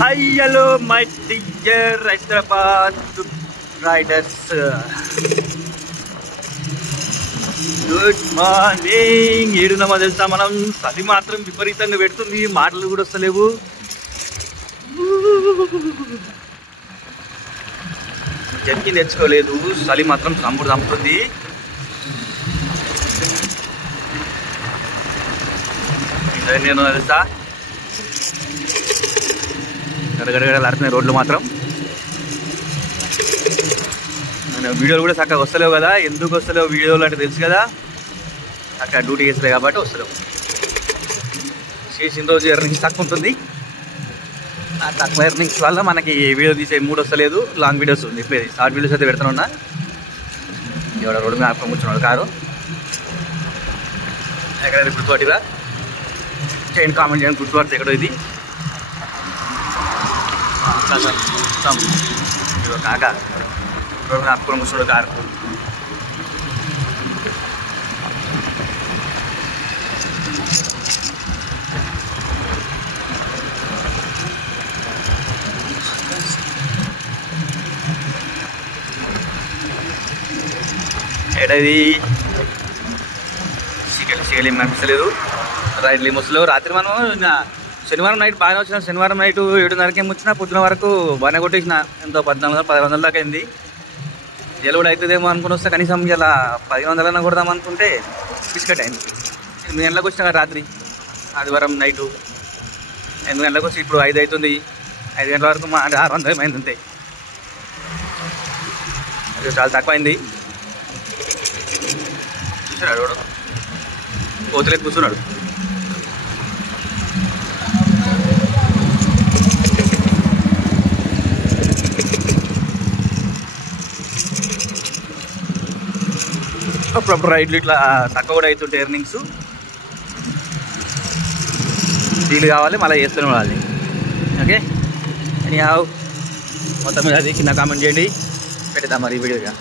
Hi hello my dear Hyderabad riders, good morning. ఏడున్నామో తెలుసా మనం? చలి మాత్రం విపరీతంగా పెడుతుంది, మాటలు కూడా వస్తలేవు. జర్కి తెచ్చుకోలేదు, చలి మాత్రం చంపుతుంది. నేను తెలుసా గడగడగడలాడుతున్నాయి రోడ్లు మాత్రం. వీడియోలు కూడా చక్కగా వస్తలేవు కదా. ఎందుకు వస్తలేవు వీడియోలు అంటే తెలుసు కదా, అక్కడ డ్యూటీ చేస్తలే కాబట్టి వస్తలేవు. చేసిన రోజు ఎర్నింగ్స్ తక్కువ ఉంటుంది. ఆ తక్కువ ఎర్నింగ్స్ వల్ల మనకి వీడియో తీసే మూడు వస్తలేదు. లాంగ్ వీడియోస్ ఉంది, షార్ట్ వీడియోస్ అయితే పెడుతున్నా. ఎవడ రోడ్డు మీద ఆపుకొని కూర్చున్నాడు కారు. ఎక్కడైనా గుర్తుపట్టిరా చేయండి, కామెంట్ చేయండి గుర్తుపడితే ఎక్కడో ఇది. కాక రోడ్డు మీద ఆపుకొని కూర్చున్నాడు కారు. ఏడది సిగలి పంపించలేదు, రైడ్లు ఏమొస్తలేవు. రాత్రి మనం శనివారం నైట్ బాగానే వచ్చిన. శనివారం నైట్ 7:30కి ఏమొచ్చినా పొద్దున వరకు బాగానే కొట్టేసిన. ఎంతో 1400-1500 దాకా అయింది. ఇలా కూడా అవుతుందేమో అనుకుని వస్తే కనీసం ఇలా 1500 కొడదాం అనుకుంటే బిస్కెట్ అయింది. 8 గంటలకు వచ్చిన కదా రాత్రి, ఆదివారం నైటు 8 గంటలకు వచ్చి ఇప్పుడు 5 అవుతుంది. 5 గంటల వరకు మా 600 అయింది అంతే. అది చాలా తక్కువ అయింది. చూసాడు వాడు కోతులే కూర్చున్నాడు. అప్పుడప్పుడు రైడ్లు ఇట్లా తక్కువ కూడా అవుతుంటే ఎర్నింగ్స్ డీల్ కావాలి, మళ్ళీ చేస్తూనే ఉండాలి. ఓకే, ఎనీ హావ్ మొత్తం మీద అది కింద కామెంట్ చేయండి, పెడదాం మరి వీడియోగా.